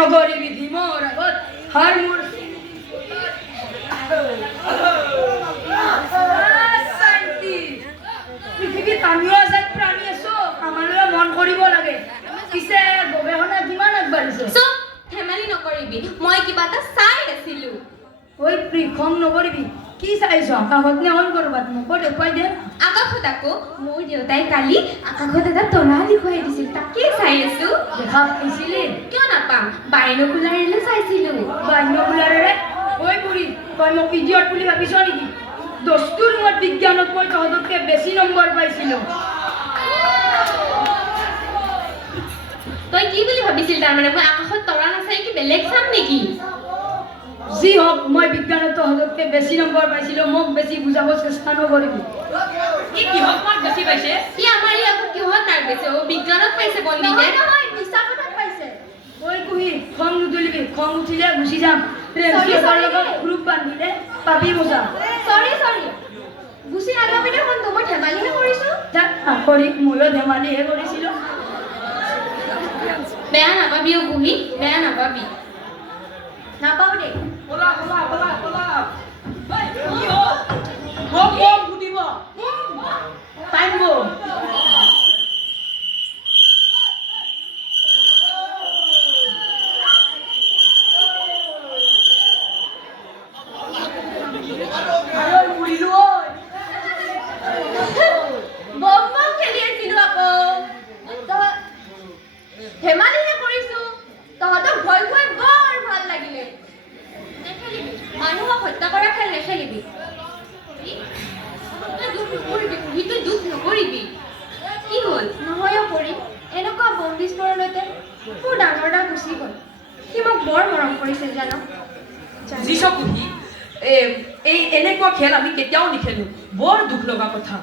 নগৰিবি ভীমৰ আগত হাৰ মোৰ শান্তি পৃথিৱীত আমিও আজাদ প্ৰাণী আছো আমালৈ মন কৰিব লাগে পিছে গৱেষণা কিমান আগবাঢ়িছে চব ধেমালি নকৰিবি মই কিবা এটা চাই আছিলো ঐ প্ৰিখং নকৰিবি কি চাইছ আকাশত নে অন কৰবাত মোক দেখুৱাই দে আকাশত আকৌ মোৰ দেউতাই কালি আকাশত এটা তৰা দেখুৱাই দিছিল তাকে চাই আছো দেখা পাইছিলি কিয় নাপাম বাইনকুলাৰেৰে চাইছিলো বাইনকুলাৰেৰে ঐ বুঢ়ী তই মোক ইডিয়ট বুলি ভাবিছ নেকি দস্তুৰ মত বিজ্ঞানত মই তহঁততকৈ বেছি নম্বৰ পাইছিলোঁ তই কি বুলি ভাবিছিল তাৰমানে মই আকাশত তৰা নাচাই কি বেলেগ চাম নেকি যি হওক মই বিজ্ঞানত তহঁততকৈ বেছি নম্বৰ পাইছিলোঁ মোক বেছি বুজাব চেষ্টা নকৰিবি ই কিহত মাৰ্ক বেছি পাইছে ই আমাৰ ই আকৌ কিহত মাৰ্ক পাইছে অ বিজ্ঞানত পাইছে পণ্ডিতে নহয় হিচাপত পাইছে ঐ কুহি খং নুতুলিবি খং উঠিলে গুচি যাম প্ৰেঞ্চিপালৰ লগত গ্ৰুপ বান্ধিলে পাবি মজা সৰি গুচি নাযাবি দেখোন মই ধেমালিহে কৰিছোঁ আখৰিক ময়ো ধেমালিহে কৰিছিলোঁ বেয়া নাপাবি অ কুহি বেয়া নাপাবি নাপাওঁ দেই বলা কি হ'ল মোক সুধিব টাইম গ'ল ধেমালিহে কৰিছোঁ তহঁতক ভয় খুৱাই বৰ ভাল লাগিলে নেখেলিবি মানুহক হত্যা কৰা খেল নেখেলিবি তই দুখ নকৰিবি কি হ'ল নহয় কৰি এনেকুৱা বম বিস্ফোৰণতে মোৰ ডাঙৰ দা গুচি গ'ল সি মোক বৰ মৰম কৰিছিল জানো যিছ কুহি এই এনেকুৱা খেল আমি কেতিয়াও নেখেলো বৰ দুখ লগা কথা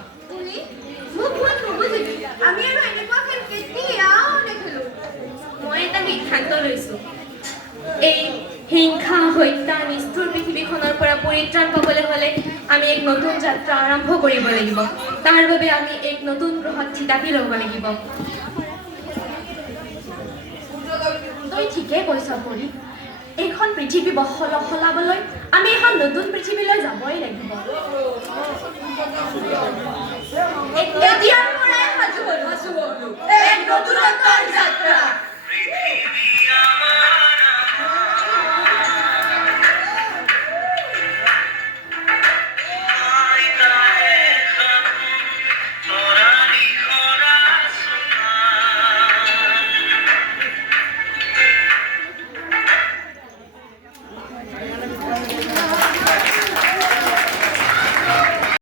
মোক ভুল নুবুজিবি আমি আৰু এনেকুৱা খেল কেতিয়াও নেখেলো মই এটা সিদ্ধান্ত লৈছোঁ এই হিংসা হত্যা নিষ্ঠুৰ পৃথিৱীখনৰ পৰা পৰিত্ৰাণ পাবলৈ হ'লে আমি এক নতুন যাত্ৰা আৰম্ভ কৰিব লাগিব তাৰ বাবে আমি এক নতুন গ্ৰহত থিতাপি ল'ব লাগিব তই ঠিকেই কৈছ পৰি এইখন পৃথিৱী সলাবলৈ আমি এখন নতুন পৃথিৱীলৈ যাবই লাগিব এতিয়াৰ পৰাই সাজু হ'লো এক নতুনত্বৰ যাত্ৰা